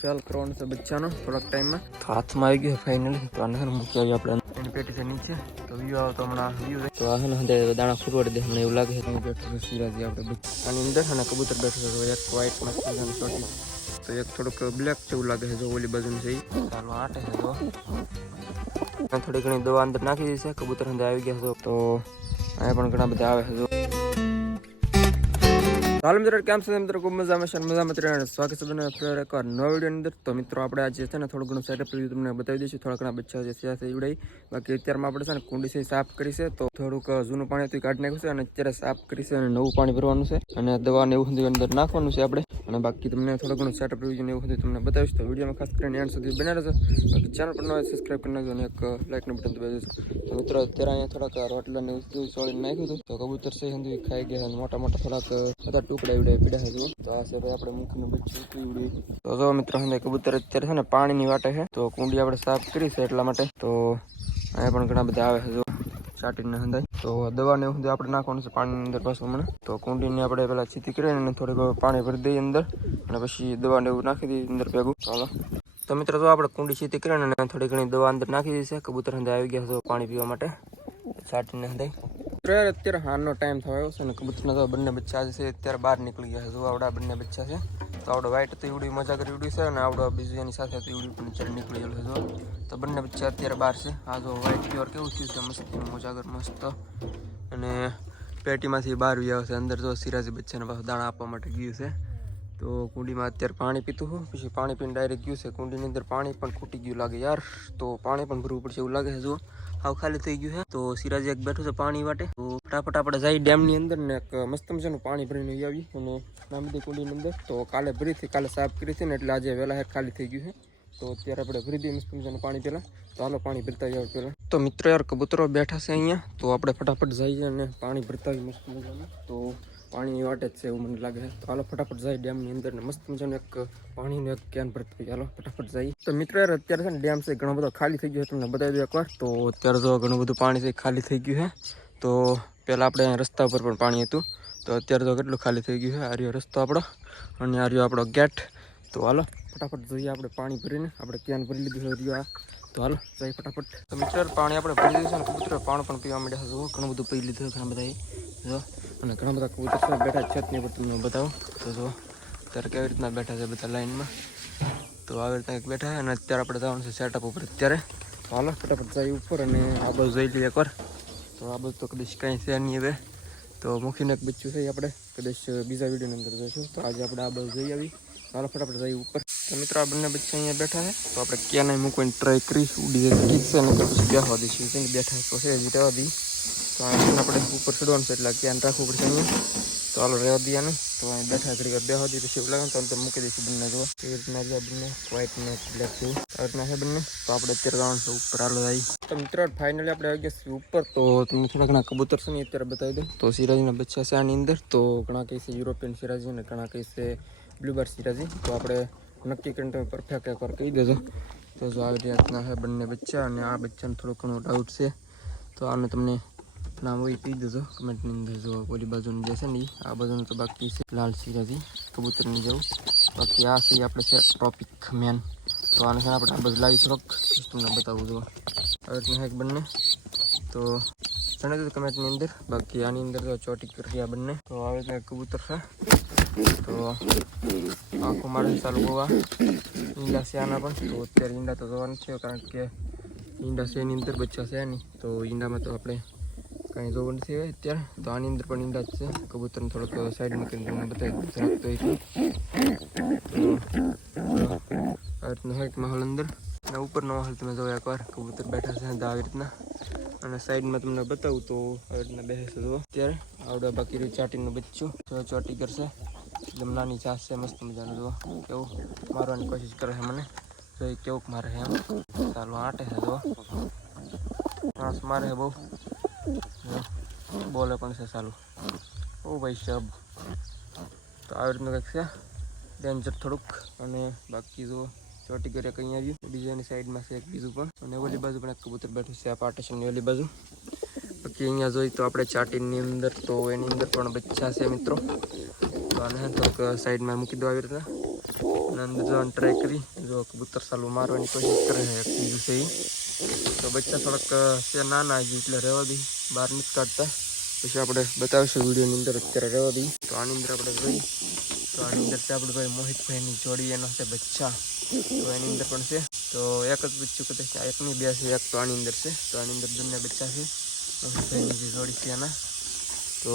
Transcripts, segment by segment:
ખ્યાલ કરવાનો છે બચ્ચાનો થોડાક ટાઈમમાં. તો હાથમાં આવી ગયો ફાઇનલી. તો આને મૂકી આવી આપણે એની પેટી છે નીચે. તો વ્યૂ આવે તો હમણાં વ્યૂ તો આ દાણા ફૂટવાડી દે મને એવું લાગે છે. બેઠું છે સિરાજી આપણે આની અંદર અને કબૂતર બેઠું છે. એક વ્હાઈટ મસ્ત ચોટી તો એક થોડુંક બ્લેક જેવું લાગે છે. જો ઓલી બાજુનું છે એ ચાલો આટે છે. જો થોડી ઘણી દવા અંદર નાખી દીધી છે. કબૂતર અંદર આવી ગયા છે. તો અહીંયા પણ ઘણા બધા આવે છે. હાલ મિત્રો કેમ છે મિત્રો? ખૂબ મજામાં છે. મજામાં સ્વાગત છે બને ફેર એકવાર નવા વિડીયો અંદર. તો મિત્રો આપણે આજે છે ને થોડું ઘણું સેટઅપ રીવ્યુ તમને બતાવી દઈશું. થોડા ઘણા બચ્ચા જે છે ઈવડાઈ. બાકી અત્યારમાં આપણે છે ને કુંડી છે સાફ કરી છે. તો થોડુંક જૂનું પાણી હતું કાઢી નાખ્યું છે અને અત્યારે સાફ કરી છે અને નવું પાણી ભરવાનું છે અને દવા ને એવું અંદર નાખવાનું છે આપણે. અને બાકી તમને થોડું ઘણું સેટઅપ રીવ્યુ ને એવું તમને બતાવીશ. તો વિડીયોમાં ખાસ કરીને એન્ડ સુધી બને રહેજો. બાકી ચેનલ પર નવા સબસ્ક્રાઈબ કરી નાખજો અને એક લાઈકનું બટન દબાવી દેજો. તો મિત્રો અત્યારે અહીંયા થોડાક રોટલા ને એવું ચોળીને નાખ્યું હતું. તો કબૂતર છે હંધુ ખાઈ ગયા અને મોટા મોટા થોડાક બધા ટુકડા ઈવડે પીડા છે. તો આ છે ભાઈ આપણે મુખનું બચ્ચું ઈવડી. તો જો મિત્રો હંધે કબૂતર અત્યારે છે ને પાણીની વાટે છે. તો કુંડી આપણે સાફ કરી છે એટલા માટે. તો અહીંયા પણ ઘણા બધા આવે છે. જો ચાટીને હંધાય તો દવા ને એવું આપણે નાખવાનું છે પાણીની અંદર પાછું હમણાં. તો કુંડીને આપણે પેલા છીતી કરીને થોડીક પાણી ભરી દઈએ અંદર અને પછી દવા ને એવું નાખી દઈએ અંદર ભેગું. ચાલો તો મિત્રો તો આપણે કુંડી છીતી કરીને અને થોડી ઘણી દવા અંદર નાખી દીધી છે. કબૂતર હંધે આવી ગયા છે પાણી પીવા માટે ચાટીને હંધાય. અત્યારે હારનો ટાઈમ થયો છે અને કબૂતરના તો બંને બચ્ચા છે અત્યારે બહાર નીકળી ગયા છે. જો આવડા બંને બચ્ચા છે. તો આવડો વ્હાઈટ તો ઈવડી મજા કરી ઈવડી છે અને આવડો બીજું એની સાથે તો ઈવડી પણ અત્યારે નીકળી ગયેલો છે. જો તો બંને બચ્ચા અત્યારે બહાર છે. આ જો વ્હાઈટ પ્યોર કેવું થયું છે મસ્ત મોજાગર મસ્ત. અને પેટીમાંથી બહાર આવ્યા છે. અંદર જો સિરાજી બચ્ચાને પાછું દાણા આપવા માટે ગયું છે. તો કુંડીમાં અત્યારે પાણી પીતું હું પછી પાણી પીને ડાયરેક્ટ ગયું છે. કુંડીની અંદર પાણી પણ ખૂટી ગયું લાગે યાર. તો પાણી પણ ભરવું પડશે એવું લાગે છે. જો હાવ ખાલી થઈ ગયું છે. તો સિરાજી એક બેઠું છે પાણી માટે. તો ફટાફટ આપણે જઈ ડેમની અંદર ને એક મસ્ત મજાનું પાણી ભરીને આવી અને નામ બધી કુંડીની અંદર. તો કાલે ભરી કાલે સાફ કરી હતી ને એટલે આજે વહેલા હેર ખાલી થઈ ગયું છે. તો અત્યારે આપણે ભરી દઈએ મસ્ત મજાનું પાણી પહેલાં. તો હાલો પાણી ભરતા જાવ પહેલાં. તો મિત્રો યાર કબૂતરો બેઠા છે અહીંયા. તો આપણે ફટાફટ જઈએ અને પાણી ભરતા આવીએ મસ્ત મજાનું. તો પાણીની વાટે જ છે એવું મને લાગે છે. તો હાલો ફટાફટ જાય ડેમની અંદર ને મસ્ત મજાનું એક પાણીનું એક કેન ભરતા હોય. હાલો ફટાફટ જઈએ. તો મિત્રો યાર અત્યારે છે ને ડેમ છે ઘણો બધો ખાલી થઈ ગયો છે. તમને બતાવી દઉં એકવાર. તો અત્યારે તો ઘણું બધું પાણી છે ખાલી થઈ ગયું છે. તો પહેલાં આપણે રસ્તા ઉપર પણ પાણી હતું. તો અત્યારે તો કેટલું ખાલી થઈ ગયું છે. આ રહ્યો રસ્તો આપણો અને આ રહ્યો આપણો ગેટ. તો હાલો ફટાફટ જોઈએ આપણે પાણી ભરીને. આપણે કેન ભરી લીધું છે રહ્યો આ. તો હાલો જઈએ ફટાફટ. તો મિત્રો પાણી આપણે ભરી દીધું છે ને કબૂતર પાણી પણ પીવા માંડ્યા છે. ઘણું બધું પી લીધું છે ઘણા બધા જો. અને ઘણા બધા કબૂતર બેઠા છે ને પણ તમને બતાવો. તો જો અત્યારે કેવી રીતના બેઠા છે બધા લાઈનમાં. તો આવી રીતના એક બેઠા છે અને અત્યારે આપણે જવાનું છે સેટઅપ ઉપર અત્યારે. તો હાલો ફટાફટ જઈએ ઉપર અને આ બાજુ જોઈ લઈએ એકવાર. તો આ બધું તો કદાચ કાંઈ છે નહીં હવે. તો મૂકીને એક બચ્ચું છે આપણે કદાચ બીજા વિડીયોની અંદર જોઈશું. તો આજે આપણે આ બાજુ જઈ આવી. ચાલો ફટાફટ જઈએ ઉપર. તો મિત્રો આ બંને બચ્ચા અહીંયા બેઠા છે. તો આપણે ક્યાં મૂકવાની ટ્રાય કરીશું. ઉડી જાય ઠીક છે ને પછી બેસવા દઈશું. કેમ બેઠા તો છે હજી રહેવા દઈએ. તો આપણે ઉપર ચડવાનું છે એટલે ક્યાં રાખવું પડશે અહીંયા. તો હાલો રહેવા દઈએ ને. તો અહીં બેઠા કરી બેસવા દઈએ પછી એવું લાગે તો અંદર મૂકી દઈશું બંને. જો એ રીતના રહ્યા બંને વ્હાઈટ ને બ્લેક જેવું આ રીતના છે બંને. તો આપણે અત્યારે જવાનું છે ઉપર. હાલો આવી. તો મિત્રો ફાઇનલી આપણે આવી ગયા છીએ ઉપર. તો તમને થોડા ઘણા કબૂતર છે ને અત્યારે બતાવી દઉં. તો સિરાજીના બચ્ચા છે આની અંદર. તો ઘણા કહે છે યુરોપિયન સિરાજી અને ઘણા કહે છે બ્લુબાર સિરાજી. તો આપણે નક્કી કરીને તમે પરફેક્ટ એકવાર કહી દેજો. તો જો આવી રીતના છે બંને બચ્ચા અને આ બચ્ચાને થોડો ઘણો ડાઉટ છે. તો આને તમને નામ હોય કહી દેજો કમેન્ટની અંદર. જો ઓલી બાજુની જે છે ને આ બાજુનું તો બાકી છે લાલ સિરાજી કબૂતરની જેવું. બાકી આ છે આપણે છે ટ્રોપિક મેન. તો આને છે આપણે આ બધું લાવી થોડોક તમને બતાવું જો આવી રીતના એક બંને. તો જણાવી દો કમેન્ટની અંદર. બાકી આની અંદર તો ચોટી કરી આ બંને. તો આવી રીતના કબૂતર છે. તો આંખો મારે ચાલુ હોવા ઈંડા છે આના પણ. તો અત્યારે ઈંડા તો જોવાનું છે કારણ કે ઈંડા છે એની અંદર બચ્ચા છે નહીં. તો ઈંડામાં તો આપણે કાંઈ જોવું નથી હોય અત્યારે. તો આની અંદર પણ ઈંડા જ છે. કબૂતરને થોડોક સાઈડમાં કરીને તમને બતાવી રાખતો હોય છે. આવી રીતનો હોય માહોલ અંદર અને ઉપરનો માહોલ તમે જોવો એકવાર. કબૂતર બેઠા છે આવી રીતના અને સાઈડમાં તમને બતાવું તો આવી રીતના બેસે છે. જુઓ અત્યારે આવડા બાકી ચાટીનું બચ્ચું જો ચોટી કરશે. એકદમ નાની ચાસ છે મસ્ત મજાનું. જુઓ કેવું મારવાની કોશિશ કરે છે મને. જો એ કેવું મારે છે એમ. ચાલો આટે છે. જુઓ શ્વાસ મારે છે બહુ. બોલે પણ છે ચાલુ. ઓ ભાઈ સાહેબ. તો આવી રીતનું કંઈક છે ડેન્જર થોડુંક. અને બાકી જો ચોટી કરે કંઈ આવ્યું. બીજાની સાઈડમાં છે એક બીજું પણ. અને ઓલી બાજુ પણ એક કબૂતર બેઠું છે આ પાર્ટીશનની ઓલી બાજુ. બાકી અહીંયા જોઈએ તો આપણે ચાટીની અંદર તો એની અંદર પણ બચ્ચા છે મિત્રો. તો આને થોડુંક સાઈડમાં મૂકી દો આવી રીતના. અને અંદર જવાની ટ્રાય કરી જો કબૂતર સાલું મારવાની કોશિશ કરે છે બીજું છે તો બચ્ચા થોડાક છે નાના હજી એટલે રહેવા દઈ બહાર નથી કાઢતા પછી આપણે બતાવીશું વિડીયોની અંદર અત્યારે રહેવા દઈ તો આની અંદર આપણે જોઈ તો આની અંદર છે આપણે ભાઈ મોહિતભાઈની જોડી એનો છે બચ્ચા તો એની અંદર પણ છે તો એક જ બચ્ચું કદાચ એકની બે છે એક તો આની અંદર છે તો આની અંદર બંને બચ્ચા છે મોહિતભાઈની જે જોડી છે એના તો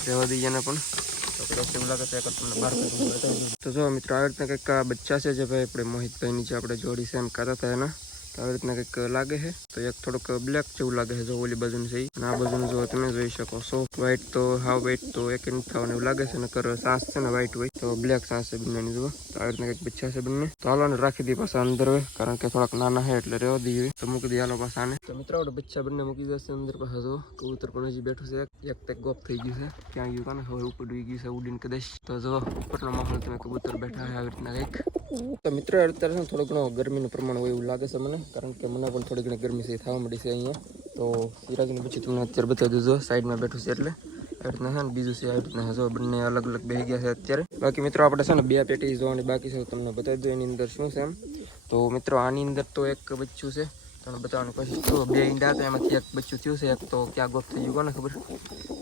રહેવા દઈએ એને પણ તો કદાચ એવું લાગે તો એક તમને બહાર બતાવી તો જો મિત્રો આવી રીતના કંઈક બચ્ચા છે જે ભાઈ આપણે મોહિતભાઈની જે આપણે જોડી છે એમ કહેતા હતા એના તો આવી રીતના કંઈક લાગે છે તો એક થોડુંક બ્લેક જેવું લાગે છે જો ઓલી બાજુનું છે અને આ બાજુનું જો તમે જોઈ શકો સોફ્ટ વ્હાઈટ તો હાવ વ્હાઈટ તો એક નથી થવાનું એવું લાગે છે નકર સાસ છે ને વ્હાઈટ હોય તો બ્લેક સાસ છે બંનેની જુઓ તો આવી રીતના કંઈક બચ્ચા છે બંને તો હાલો ને રાખી દઈએ પાછા અંદર હોય કારણ કે થોડાક નાના છે એટલે રહેવા દઈએ તો મૂકી દઈએ હાલો પાછા આને તો મિત્રો આપણે બચ્ચા બંને મૂકી જશે અંદર પાછા જો કબૂતર પણ હજી બેઠું છે એક તે ગોપ થઈ ગયું છે ક્યાં ગયું કાને હવે ઉપર ડૂઈ ગયું છે ઉડીને કદાચ તો જો ઉપરનો માહોલ તમે કબૂતર બેઠા છે આવી રીતના કંઈક તો મિત્રો અત્યારે થોડો ઘણો ગરમીનું પ્રમાણ હોય એવું લાગે છે મને કારણ કે મને પણ થોડી ઘણી ગરમી છે થવા મળી છે અહીંયા તો સિરાજને પછી તમને અત્યારે બતાવી દેજો સાઈડમાં બેઠું છે એટલે આવી રીતના છે ને બીજું છે આવી રીતના જો બંને અલગ અલગ બેસી ગયા છે અત્યારે બાકી મિત્રો આપણે છે ને બે પેટી જોવાની બાકી છે તમને બતાવી દો એની અંદર શું છે એમ તો મિત્રો આની અંદર તો એક બચ્ચું છે તમને બતાવવાની કોશિશ કરો બે ઈંડા હતા એમાંથી એક બચ્ચું થયું છે એક તો ક્યાં ગોપ થઈ ગયું કોને ખબર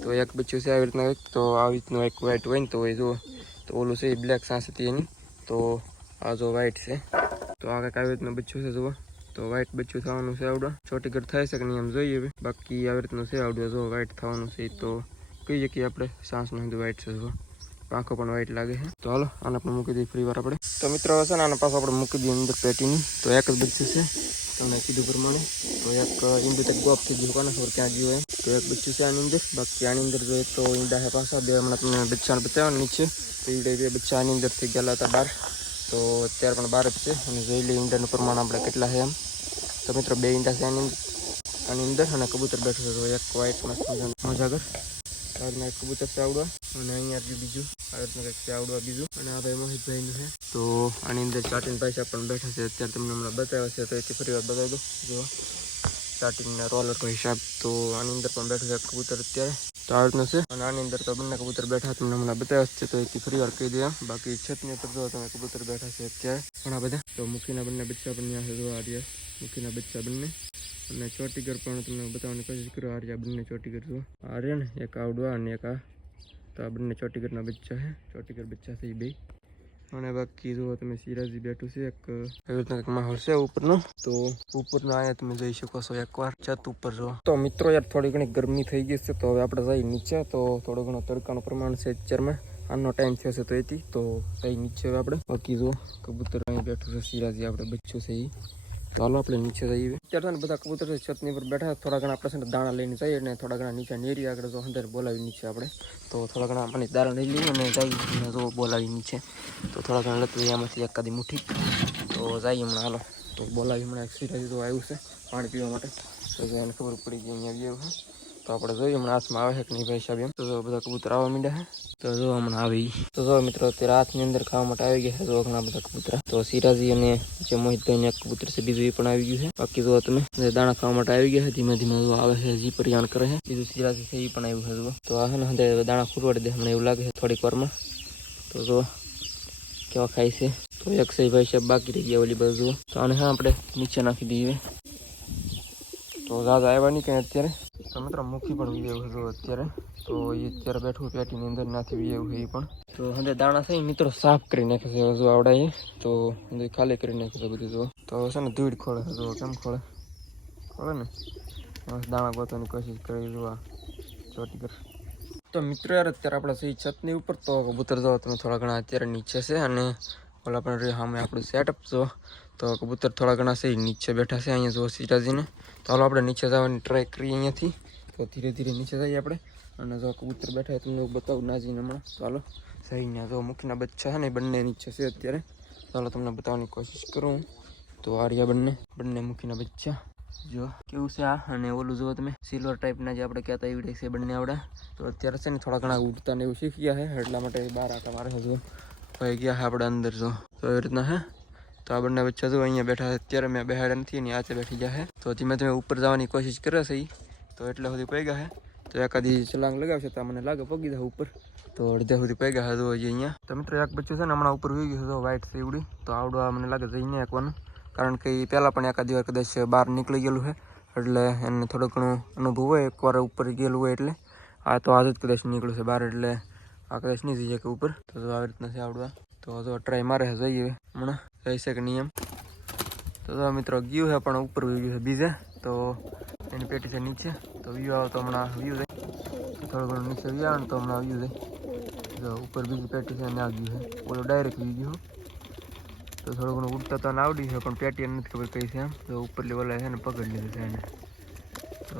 તો એક બચ્ચું છે આવી રીતના તો આવી રીતનું એક વ્હાઈટ હોય ને તો એ જુઓ તો ઓલું છે એ બ્લેક સાસ હતી એની તો આ જો વ્હાઈટ છે તો આ કંઈક આવી રીતનું બચ્ચું છે જુઓ તો વ્હાઈટ બચ્ચું થવાનું છે આવડો ચોટીગઢ થાય છે કે નહીં એમ જોઈએ હવે બાકી આવી રીતનું છે આવડો જો વ્હાઈટ થવાનું છે તો કહી શકીએ આપણે સાસનું બધું વ્હાઈટ છે જો આંખો પણ વ્હાઈટ લાગે છે તો હાલો આને પણ મૂકી દઈએ ફરી વાર આપણે તો મિત્રો હવે છે ને આના પાછું આપણે મૂકી દઈએ અંદર પેટીની તો એક જ બચ્ચું છે તમને કીધું પ્રમાણે તો એક ઈંડું તક ગોપ થઈ ગયું કોને ખબર ક્યાં ગયું એમ તો એક બચ્ચું છે આની અંદર બાકી આની અંદર જોઈએ તો ઈંડા છે પાછા બે હમણાં તમને બચ્ચાને બતાવ્યા નીચે તો ઈંડા બે બચ્ચા આની અંદરથી ગયેલા હતા બહાર તો અત્યારે પણ બહાર જ છે અને જોઈ લઈએ ઈંડાનું પ્રમાણ આપણે કેટલા છે એમ તો મિત્રો બે ઈંડા છે આની અંદર અને કબૂતર બેઠું છે તો એક વ્હાઈટ મસ્ત મજાગર આ રીતના એક કબૂતર છે આવડવા અને અહીંયા બીજું આ રીતના કંઈક છે આવડવા બીજું અને આ ભાઈ મોહિતભાઈનું છે તો આની અંદર ચાટીન પૈસા પણ બેઠા છે અત્યારે તમને હમણાં બતાવ્યા છે તો એથી ફરી વાર બતાવી દો જો ચાટીનના રોલર હિસાબ તો આની અંદર પણ બેઠું છે કબૂતર અત્યારે તો આ રીતનું છે અને આની અંદર તો બંને કબૂતર બેઠા તમને હમણાં બતાવ્યા છે તો એથી ફરી વાર કહી દે બાકી છતની ઉપર જો તમે કબૂતર બેઠા છે અત્યારે ઘણા બધા તો મુખીના બંને બચ્ચા પણ ત્યાં છે જો આર્યા મુખીના બચ્ચા બંને અને ચોટીગર પણ તમને બતાવવાની કોશિશ કર્યો આર્યા બંને ચોટીગર જો આર્યા ને એક આવડવા અને એક આ તો આ બંને ચોટીગરના બચ્ચા છે ચોટીગર બચ્ચા છે એ બે અને બાકી જો તમે સિરાજી બેઠું છે એક એવી રીતના કંઈક માહોલ છે ઉપરનો તો ઉપરનો અહીંયા તમે જોઈ શકો છો એકવાર છત ઉપર જો તો મિત્રો યાર થોડી ઘણી ગરમી થઈ ગઈ છે તો હવે આપણે જઈએ નીચે તો થોડો ઘણો તડકાનું પ્રમાણ છે અત્યારમાં આનો ટાઈમ થયો છે તો એથી તો જઈ નીચે હવે આપણે બાકી જો કબૂતર અહીં બેઠું છે સિરાજી આપણે બચ્ચું છે એ ચાલો આપણે નીચે જઈએ અત્યારે ને બધા કબૂતર છતની ઉપર બેઠા થોડા ઘણા આપણે છે ને દાણા લઈને જઈએ અને થોડા ઘણા નીચે નેરી આગળ જો અંદર બોલાવી નીચે આપણે તો થોડા ઘણા મને દાણા લઈ લઈએ અને જઈએ જો બોલાવી નીચે તો થોડા ઘણા લતું એમાંથી એકાદી મુઠ્ઠી તો જઈએ હમણાં હાલો તો બોલાવી હમણાં એક સિરાજી તો આવ્યું છે પાણી પીવા માટે તો એને ખબર પડી ગઈ અહીંયા આવ્યું છે તો આપણે જોઈએ હમણાં હાથમાં આવે છે કે નહીં ભાઈ સાહેબ એમ તો બધા કબૂતર આવવા માંડ્યા છે તો જો હમણાં આવી તો જો મિત્રો અત્યારે હાથની અંદર ખાવા માટે આવી ગયા છે તો ઘણા બધા કબૂતર તો સિરાજી અને જે મોહિતભાઈને એક કબૂતર છે બીજું એ પણ આવી ગયું છે બાકી જો તમે દાણા ખાવા માટે આવી ગયા છે ધીમે ધીમે જો આવે છે હજી પરિયાણ કરે છે બીજું સિરાજી છે એ પણ આવ્યું છે જો તો આ છે ને દાણા ખૂટવાડી દે હમણાં એવું લાગે છે થોડીક વારમાં તો જો કેવા ખાય છે તો એક સહી ભાઈ સાહેબ બાકી રહી ગયા ઓલી બાજુ તો આને હા આપણે નીચે નાખી દઈએ તો દાદા આવ્યા નહીં કંઈ અત્યારે તો મિત્રો મૂકી પણ વીએવું હતું અત્યારે તો એ અત્યારે બેઠું પેટીની અંદર નાથી વીએવું છે એ પણ તો હવે દાણા છે મિત્રો સાફ કરી નાખે છે હજુ આવડાય તો ખાલી કરી નાખે છે બધું જો તો છે ને ધૂળ ખોળે છે જો કેમ ખોળે ને દાણા ગોતવાની કોશિશ કરી જોવા ચોટીગર તો મિત્રો યાર અત્યારે આપણે સહી છતની ઉપર તો કબૂતર જો તમે થોડા ઘણા અત્યારે નીચે છે અને ઓલા પણ સામે આપણું સેટઅપ જો તો કબૂતર થોડા ઘણા છે નીચે બેઠા છે અહીંયા જો સિરાજીને તો હાલો આપણે નીચે જવાની ટ્રાય કરીએ અહીંયાથી તો ધીરે ધીરે નીચે જઈએ આપણે અને જો કબૂતર બેઠા તમને બતાવું નાજીને હમણાં ચાલો સહીને જો મુખીના બચ્ચા છે ને બંને નીચે છે અત્યારે ચાલો તમને બતાવવાની કોશિશ કરું તો આર્યા બંને મુખીના બચ્ચા જો કેવું છે આ અને ઓલું જુઓ તમે સિલ્વર ટાઈપના જે આપણે કહેતા એવી છે બંને આવડા તો અત્યારે છે ને થોડા ઘણા ઉડતા ને એવું શીખી ગયા છે એટલા માટે બહાર આટા મારે જો ભાઈ ગયા છે આપણે અંદર જો તો એવી રીતના હે તો આ બંને બચ્ચા જો અહીંયા બેઠા છે અત્યારે મેં બેહાડ્યા નથી એની આતે બેઠી ગયા છે તો ધીમે ધીમે ઉપર જવાની કોશિશ કરે છે તો એટલે સુધી પડી ગયા છે તો એકાદી છલાંગ લગાવશે તો મને લાગે પગી જાય ઉપર. તો અડધા સુધી પગ્યા હતો હજી અહીંયા. તો મિત્રો એક બચ્ચું છે ને હમણાં ઉપર વી ગયું હતો વ્હાઈટ સેવડી. તો આવડવા મને લાગે જઈને એકવાનું, કારણ કે એ પહેલાં પણ એકાદી વાર કદાચ બહાર નીકળી ગયેલું છે, એટલે એને થોડું ઘણું અનુભવ હોય એકવાર ઉપર ગયેલું હોય. એટલે આ તો આજ જ કદાચ નીકળ્યું છે બહાર, એટલે આ કદાચ નહીં જઈએ કે ઉપર. તો આવી રીતના છે આવડવા. તો જો ટ્રાય મારે છે, જઈએ હમણાં રહી છે કે નિયમ. તો મિત્રો ગયું છે પણ ઉપર વી ગયું છે બીજે. તો એની પેટી છે નીચે. તો વ્યૂ આવે તો હમણાં વ્યૂ જાય, થોડું ઘણું નીચે વ્યૂ આવે ને તો હમણાં વ્યૂ જાય. જો ઉપર બીજી પેટી છે એને આવ્યું છે, ઓલો ડાયરેક્ટ વી ગયું. તો થોડું ઘણું ઉડતા તો આવડી છે પણ પેટી નથી ખબર કઈ છે. એમ તો ઉપરલી ઓલા છે ને પકડી લીધું છે એને. તો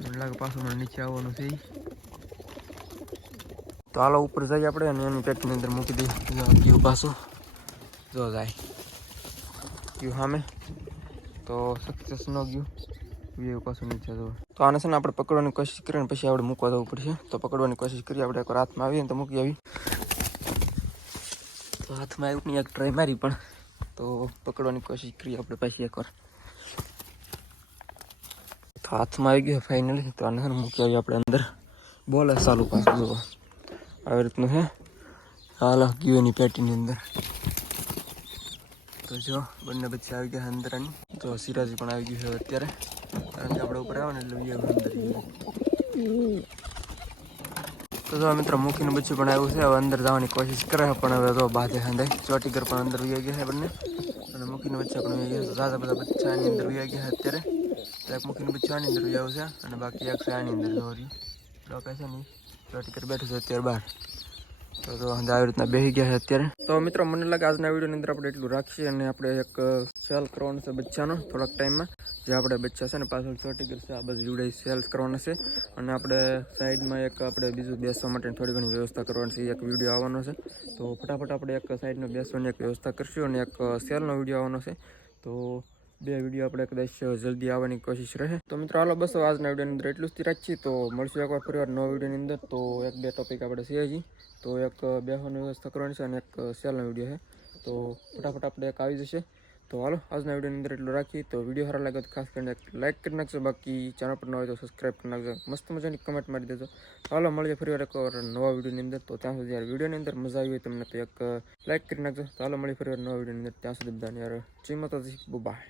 મને લાગે પાછું મને નીચે આવવાનું છે. તો હાલો ઉપર જઈએ આપણે અને એની પેટીની અંદર મૂકી દઈએ. ગયું પાછું જો જાય ગયું સામે. તો સક્સેસ ન ગયું, વ્યૂ પાછું નીચે જવું. તો આને છે ને આપણે પકડવાની કોશિશ કરીએ ને પછી આપણે મૂકવા જવું પડશે. તો પકડવાની કોશિશ કરીએ આપણે. એકવાર હાથમાં આવીએ ને તો મૂકી આવી. તો હાથમાં આવી એક ટ્રાય મારી, પણ તો પકડવાની કોશિશ કરીએ આપણે પાછી એકવાર. તો હાથમાં આવી ગયો ફાઇનલી. તો આને મૂકી આવીએ આપણે અંદર. બોલે ચાલુ પાછું જુઓ આવી રીતનું છે. હાલ ગયું એની પેટીની અંદર. તો જો બંને બચ્ચા આવી ગયા અંદર. આની તો સિરાજી પણ આવી ગયું છે અત્યારે, કારણ કે આપણે ઉપર આવે ને એટલે અંદર ગયું. તો જો મિત્રો મૂકીને બચ્ચું પણ આવ્યું છે. હવે અંદર જવાની કોશિશ કરે પણ હવે તો બાધે હંધાય. ચોટીગર પણ અંદર વહી ગયા છે બંને, અને મૂકીને બચ્ચા પણ વહી ગયા છે. દાદા બધા બચ્ચા આની અંદર વહી ગયા છે અત્યારે. તો એક મૂકીને બચ્ચું આની અંદર વહી આવ્યું છે, અને બાકી એક છે આની અંદર જોરી ડોકા છે ને ચોટીગર બેઠું છે અત્યારે બહાર. તો આવી રીતના બેસી ગયા છે અત્યારે. તો મિત્રો મને લાગે આજના વિડીયોની અંદર આપણે એટલું રાખીએ, અને આપણે એક સેલ કરવાનો છે બચ્ચાનો થોડાક ટાઈમમાં. જે આપણે બચ્ચા છે ને પાછળ ચોટીગર છે આ બધી જોડે સેલ કરવાના છે, અને આપણે સાઈડમાં એક આપણે બીજું બેસવા માટે થોડી ઘણી વ્યવસ્થા કરવાની છે. એક વિડીયો આવવાનો છે, તો ફટાફટ આપણે એક સાઈડમાં બેસવાની એક વ્યવસ્થા કરશું, અને એક સેલનો વિડીયો આવવાનો છે. તો બે વિડીયો આપણે કદાચ જલ્દી આવવાની કોશિશ રહે. તો મિત્રો હાલો બસ આજના વિડીયોની અંદર એટલું જ રાખીએ. તો મળશું એકવાર ફરીવાર નવા વિડીયોની અંદર. તો એક બે ટોપિક આપણે છે હજી. તો એક બેસવાની વ્યવસ્થા કરવાની છે, અને એક સેલનો વિડીયો છે. તો ફટાફટ આપણે એક આવી જશે. તો હાલો આજના વિડીયોની અંદર એટલું રાખીએ. તો વિડીયો સારા લાગે તો ખાસ કરીને લાઈક કરી નાખજો. બાકી ચેનલ પર ન હોય તો સબસ્ક્રાઈબ કરી નાખજો. મસ્ત મજાની કમેન્ટ મારી દેજો. હાલો મળીએ ફરીવાર એક નવા વિડીયોની અંદર. તો ત્યાં સુધી યાર વિડીયોની અંદર મજા આવી હોય તમને તો એક લાઈક કરી નાખજો. તો હાલો મળીએ ફરીવાર નવા વિડીયોની અંદર. ત્યાં સુધી બધાને યાર જય માતાજી, બાય.